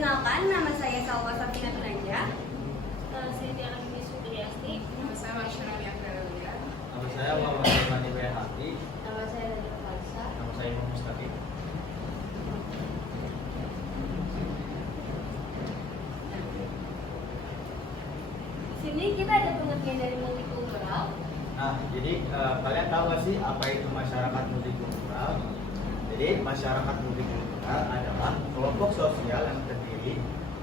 Perkenalkan, nama saya Salwa Safina Tunanja. Saya Tiara Gini Supriyasti. Nama saya Masyara Liakara. Nama saya Muhammad Irmani Bayhaqi. Nama saya Nadia Falsa. Nama saya Imam Mustaqim. Di sini kita ada pengertian dari multikultural. Nah, jadi kalian tahu nggak sih apa itu masyarakat multikultural? Jadi masyarakat multikultural adalah kelompok sosial yang terdiri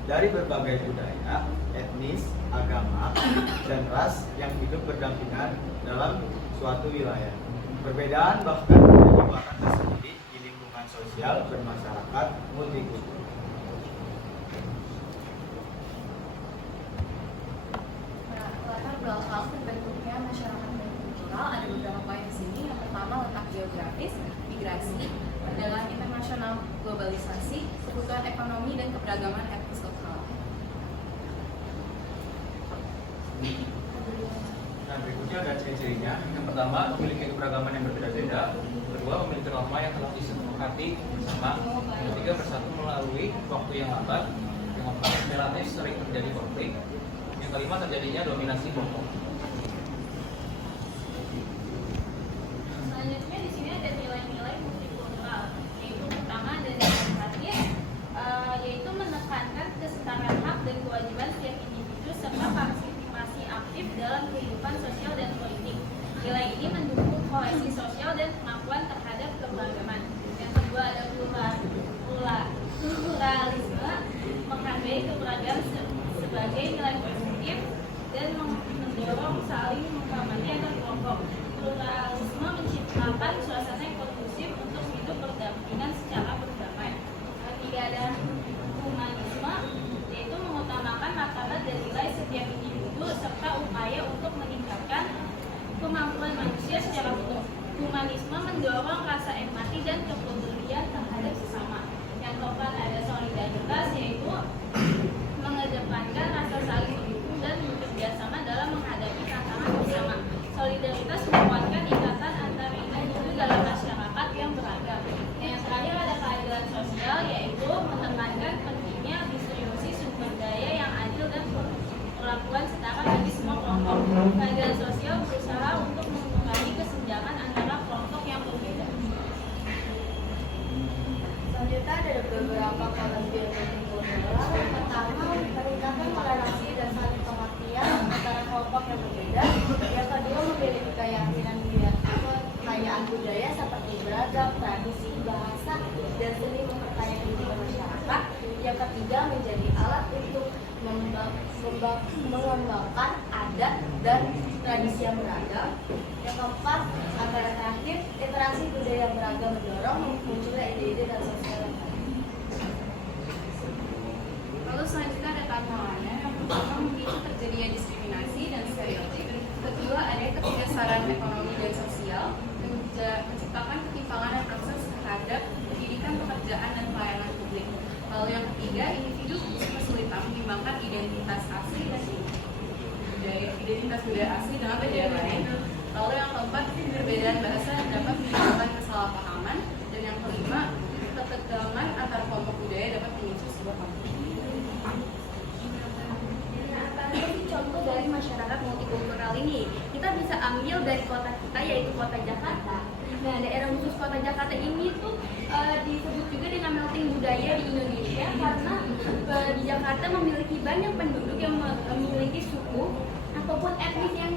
dari berbagai budaya, etnis, agama, dan ras yang hidup berdampingan dalam suatu wilayah. Perbedaan bahkan menjadi bakat tersendiri di lingkungan sosial bermasyarakat multikultural. Nah, latar belakang terbentuknya masyarakat multikultural ada beberapa poin di sini. Yang pertama letak geografis, migrasi, perdagangan internasional, globalisasi, kebutuhan ekonomi dan keberagaman etnis lokal. Nah, berikutnya ada ciri-cirinya. Yang pertama, memiliki keberagaman yang berbeda-beda. Yang kedua, memiliki norma yang telah disepakati bersama. Yang ketiga, bersatu melalui waktu yang lambat. Yang keempat, relatif sering terjadi konflik. Yang kelima, terjadinya dominasi kelompok. Selanjutnya di sini ada nilai-nilai multikultural, yaitu pertama dan yang terakhir, yaitu menekankan kesetaraan hak dan kewajiban setiap individu serta partisipasi aktif dalam kehidupan sosial dan politik. Nilai ini mendukung kohesi sosial dan pengakuan terhadap keberagaman. Yang kedua ada pluralisme, menghargai keberagaman sebagai nilai positif dan mendorong saling menghormati antar kelompok. Pluralisme menciptakan suasana yang kondusif untuk hidup berdampingan secara berdamai. Ketiga ada humanisme, yaitu mengutamakan martabat dan nilai setiap individu serta upaya untuk meningkatkan kemampuan manusia secara utuh. Humanisme mendorong rasa empati dan kepedulian terhadap sesama. Yang keempat ada solidaritas, yaitu mengedepankan rasa saling mendukung dan bekerjasama dalam menghadapi tantangan bersama. Solidaritas menguatkan ikatan antar individu dalam masyarakat yang beragam. Yang terakhir ada keadilan sosial, yaitu menekankan pentingnya distribusi sumber daya yang adil dan perlakuan setara bagi semua kelompok. Keadilan sosial berusaha untuk mengurangi kesenjangan antara kelompok yang berbeda. Selanjutnya ada beberapa kelebihan multikultural. Yang pertama, meningkatkan toleransi dan saling pengertian antara kelompok yang berbeda. Yang kedua, memiliki kekayaan budaya seperti beragam, tradisi, bahasa, dan seni memperkaya kehidupan masyarakat. Yang ketiga, menjadi alat untuk mengembangkan adat dan tradisi yang beragam. Yang keempat, atau yang terakhir, interaksi budaya yang beragam mendorong munculnya ide-ide dan sosial yang baru. Lalu selanjutnya ada tantangannya. Yang pertama memicu terjadinya diskriminasi dan stereotip. Kedua ada ketidaksetaraan ekonomi dan sosial, menciptakan ketimpangan dan akses terhadap pendidikan, pekerjaan, dan pelayanan publik. Lalu yang ketiga, individu kesulitan mengimbangkan identitas budaya asli dengan budaya lain. Lalu yang keempat, perbedaan bahasa dapat menimbulkan kesalahpahaman. Dan yang kelima, ketegangan antar kelompok budaya dapat memicu sebuah konflik. Nah, apa saja sih contoh dari masyarakat multikultural ini? Kita bisa ambil dari kota kita, yaitu kota Jakarta. Nah, daerah khusus kota Jakarta ini tuh disebut juga dengan melting budaya di Indonesia karena di Jakarta memiliki banyak penduduk yang memiliki suku ataupun etnis yang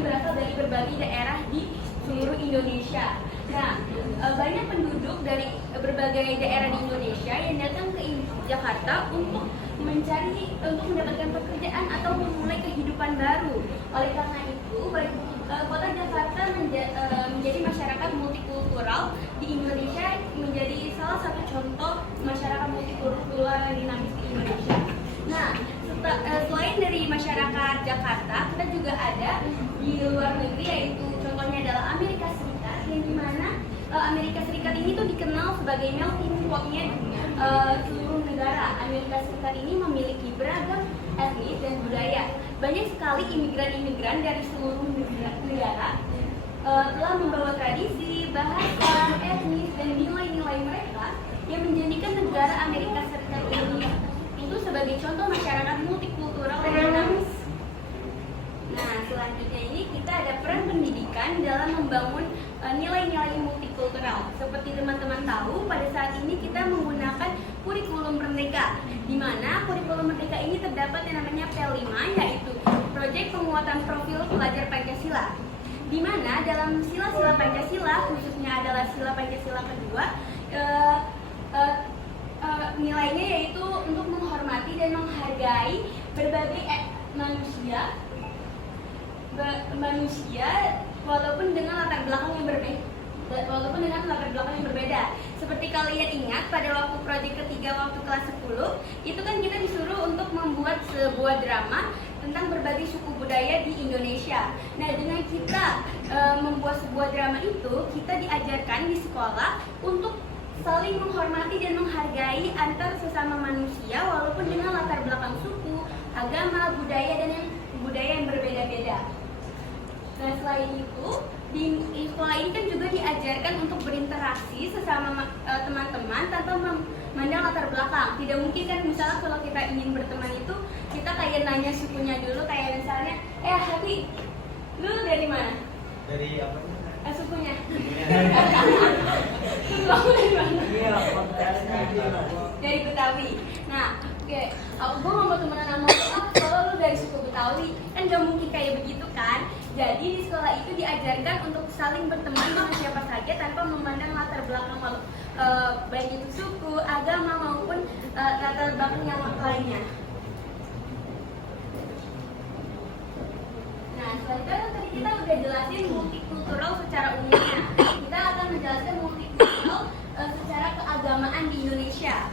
berasal dari berbagai daerah di seluruh Indonesia. Nah, banyak penduduk dari berbagai daerah di Indonesia yang datang ke Jakarta untuk mendapatkan pekerjaan atau memulai kehidupan baru. Oleh karena itu, kota Jakarta menjadi masyarakat multikultural di Indonesia, menjadi salah satu contoh masyarakat multikultural yang dinamis di Indonesia. Nah, selain dari masyarakat Jakarta, kita juga ada di luar negeri, yaitu contohnya adalah Amerika Serikat, yang dimana Amerika Serikat ini tuh dikenal sebagai melting pot-nya seluruh negara. Amerika Serikat ini memiliki beragam etnis dan budaya. Banyak sekali imigran-imigran dari seluruh negara telah membawa tradisi, bahasa, etnis, dan nilai-nilai mereka yang menjadikan negara Amerika contoh masyarakat multikultural dan dinamis. Nah, selanjutnya ini kita ada peran pendidikan dalam membangun nilai-nilai multikultural. Seperti teman-teman tahu, pada saat ini kita menggunakan kurikulum Merdeka, di mana kurikulum Merdeka ini terdapat yang namanya P5, yaitu Proyek Penguatan Profil Pelajar Pancasila. Di mana dalam sila-sila Pancasila, khususnya adalah sila Pancasila kedua, nilainya yaitu untuk menghormati dan menghargai berbagai manusia walaupun dengan latar belakang yang berbeda. Seperti kalian ingat pada waktu proyek ketiga waktu kelas 10, itu kan kita disuruh untuk membuat sebuah drama tentang berbagai suku budaya di Indonesia. Nah, dengan kita membuat sebuah drama itu, kita diajarkan di sekolah untuk saling menghormati dan menghargai antar sesama manusia walaupun dengan latar belakang suku, agama, budaya yang berbeda-beda. Nah, selain itu, di sekolah ini kan juga diajarkan untuk berinteraksi sesama teman-teman tanpa memandang latar belakang. Tidak mungkin kan misalnya kalau kita ingin berteman itu, kita kayak nanya sukunya dulu, kayak misalnya, Hati, lu dari mana? Dari apa? Sukunya. Dari Betawi. Nah, gue nggak mau temenan sama lu, kalau lu dari suku Betawi, kan gak mungkin kayak begitu kan. Jadi di sekolah itu diajarkan untuk saling berteman dengan siapa saja tanpa memandang latar belakang baik itu suku, agama maupun latar belakang yang lainnya. Nah, selanjutnya tadi kita udah jelasin multikultural secara umumnya. Kita akan menjelaskan multikultural secara keagamaan di Indonesia.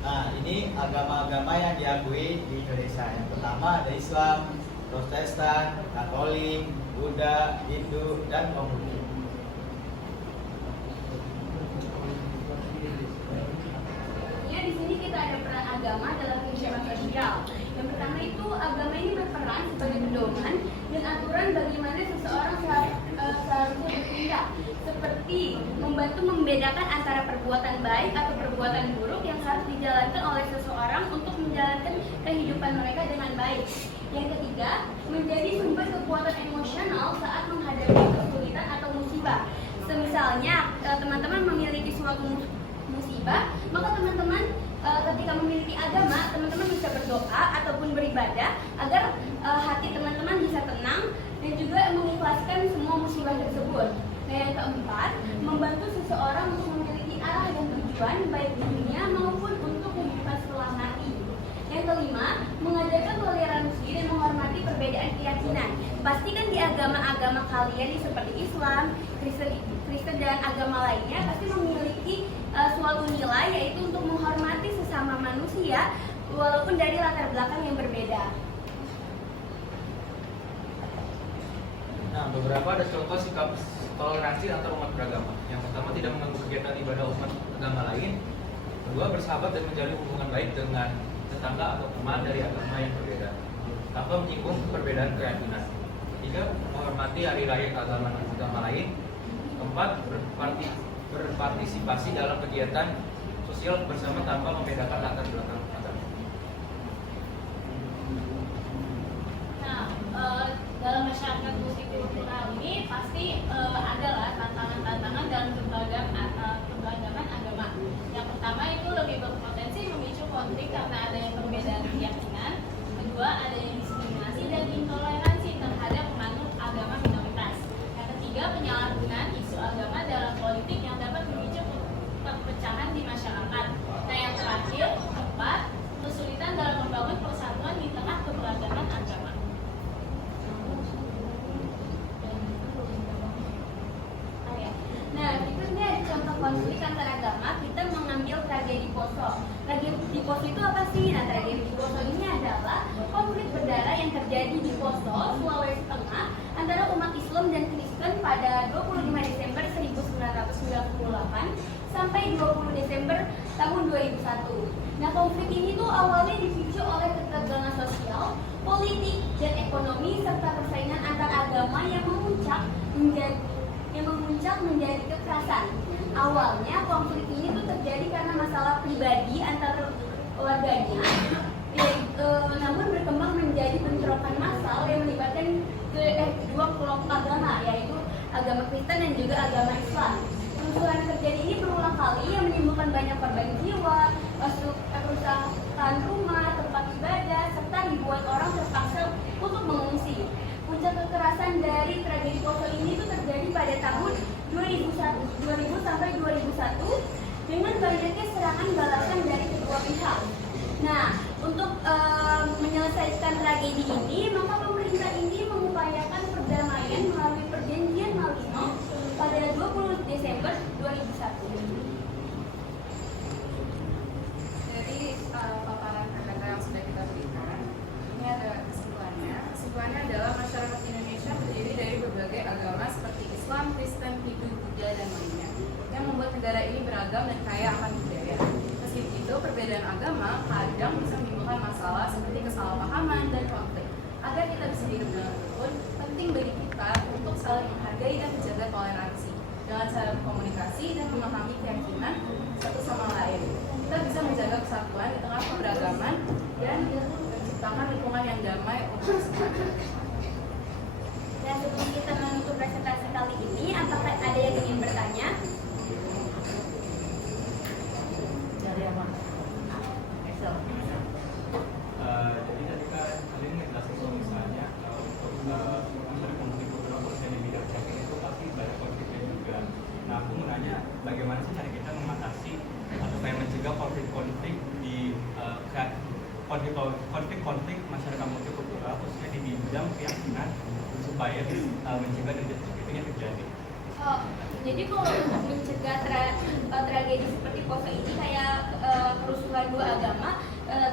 Nah, ini agama-agama yang diakui di Indonesia. Yang pertama ada Islam, Protestan, Katolik, Buddha, Hindu, dan Konghucu. Ya, di sini kita ada peran agama dalam kehidupan sosial. Yang pertama itu agama ini berperan sebagai pedoman dan aturan bagaimana seseorang seharusnya bertindak, seperti membantu membedakan antara perbuatan baik atau perbuatan buruk yang harus dijalankan oleh seseorang untuk menjalankan kehidupan mereka dengan baik. Yang ketiga, menjadi sumber kekuatan emosional saat menghadapi kesulitan atau musibah. Semisalnya teman-teman memiliki suatu musibah, maka teman-teman ketika memiliki agama, teman-teman bisa berdoa ataupun beribadah agar hati teman-teman bisa tenang dan juga mengikhlaskan semua musibah tersebut. Nah, yang keempat, membantu seseorang untuk memiliki arah dan tujuan baik di dunia maupun untuk kehidupan setelah mati. Yang kelima, mengajarkan toleransi dan menghormati perbedaan keyakinan. Pastikan di agama-agama kalian seperti Islam, Kristen dan agama lainnya pasti memiliki suatu nilai, yaitu untuk menghormati sesama manusia walaupun dari latar belakang yang berbeda. Nah, beberapa ada contoh sikap toleransi antar umat beragama. Yang pertama, tidak mengganggu kegiatan ibadah umat agama lain. Kedua, bersahabat dan menjalin hubungan baik dengan tetangga atau teman dari agama yang berbeda tanpa menyinggung perbedaan keyakinan. Tiga, menghormati hari raya keagamaan agama lain. Keempat, berpartisipasi dalam kegiatan sosial bersama tanpa membedakan latar belakang agama. Nah, dalam masyarakat multikultural ini pasti adalah tantangan-tantangan dalam keberagaman agama. Yang pertama itu lebih berpotensi memicu konflik karena adanya perbedaan keyakinan. Kedua, adanya diskriminasi dan intoleransi terhadap penganut agama minoritas. Yang ketiga, penyalahgunaan isu agama dalam politik yang dapat memicu perpecahan di masyarakat. Nah, yang terakhir, keempat, kesulitan dalam membangun persatuan di tengah keberagaman agama. Nah, itu ini ada contoh konflik antar agama. Kita mengambil tragedi Poso. Tragedi Poso itu apa sih? Nah, tragedi Poso ini adalah konflik berdarah yang terjadi di Poso, Sulawesi Tengah, antara umat Islam dan Kristen pada 25 Desember 1998 sampai 20 Desember tahun 2001. Nah, konflik ini tuh awalnya dipicu oleh ketegangan sosial, politik, dan ekonomi serta persaingan antar agama yang memuncak beruncak menjadi kekerasan. Awalnya konflik ini tuh terjadi karena masalah pribadi antar warganya, namun berkembang menjadi bentrokan massal yang melibatkan kedua kelompok agama, yaitu agama Kristen dan juga agama Islam. Kerusuhan terjadi ini berulang kali yang menimbulkan banyak korban jiwa, kerusakan rumah, tempat ibadah, serta dibuat orang terpaksa untuk mengungsi. Puncak kekerasan dari tragedi Poso ini itu terjadi pada tahun 2000 sampai 2001 dengan banyaknya serangan balasan dari kedua pihak. Nah, untuk menyelesaikan tragedi ini, maka pemerintah ini mengupayakan perdamaian melalui perjanjian Malino pada 20 Desember 2001. Dari paparan kata yang sudah kita berikan, ini ada kesimpulannya. Kesimpulannya adalah masyarakat Indonesia terdiri dari berbagai agama seperti Islam, Kristen, Hindu, Buddha, dan lainnya, yang membuat negara ini beragam dan kaya akan budaya. Meski begitu, perbedaan agama kadang bisa menimbulkan masalah seperti kesalahpahaman dan konflik. Agar kita bisa hidup dengan rukun, penting bagi kita untuk saling menghargai dan menjaga toleransi dengan cara berkomunikasi dan memahami keyakinan satu sama lain. Kita bisa menjaga kesatuan di tengah keberagaman dan menciptakan lingkungan yang damai untuk semua. Dan sebelum kita menutup presentasi kali ini, apakah ada yang ingin bertanya? Dari apa? Excel. Jadi tadi kan kalian ngejelasin kalau misalnya untuk masalah konflik kultural khususnya di bidang camping itu pasti banyak konfliknya juga. Nah, aku mau nanya bagaimana sih cara kita mengatasi atau kayak mencegah konflik-konflik di konflik masyarakat multikultural khususnya di bidang keyakinan supaya mencegah dan itu terjadi. Oh, jadi kalau untuk mencegah tragedi seperti Poso ini kayak kerusuhan dua agama,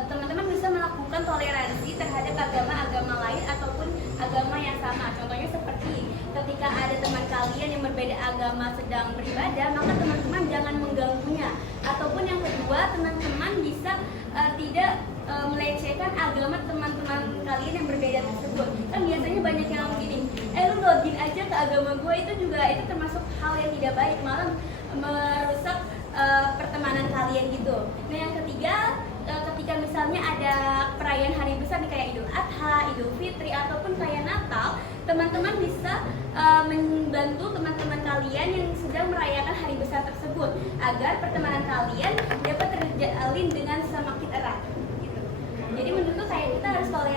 teman-teman bisa melakukan toleransi terhadap agama-agama lain ataupun agama yang sama. Contohnya seperti ketika ada teman kalian yang berbeda agama sedang beribadah, maka teman-teman jangan mengganggunya. Ataupun yang kedua, teman-teman bisa tidak melecehkan agama teman-teman kalian yang berbeda tersebut. Kan biasanya banyak yang gini, lu login aja ke agama gue, itu juga itu termasuk hal yang tidak baik, malah merusak pertemanan kalian gitu. Nah yang ketiga, ketika misalnya ada perayaan hari besar nih kayak Idul Adha, Idul Fitri ataupun kayak Natal, teman-teman bisa membantu teman-teman kalian yang sedang merayakan hari besar tersebut agar pertemanan kalian dapat terjalin dengan semakin erat gitu. Jadi menurutku kayak kita harus toleransi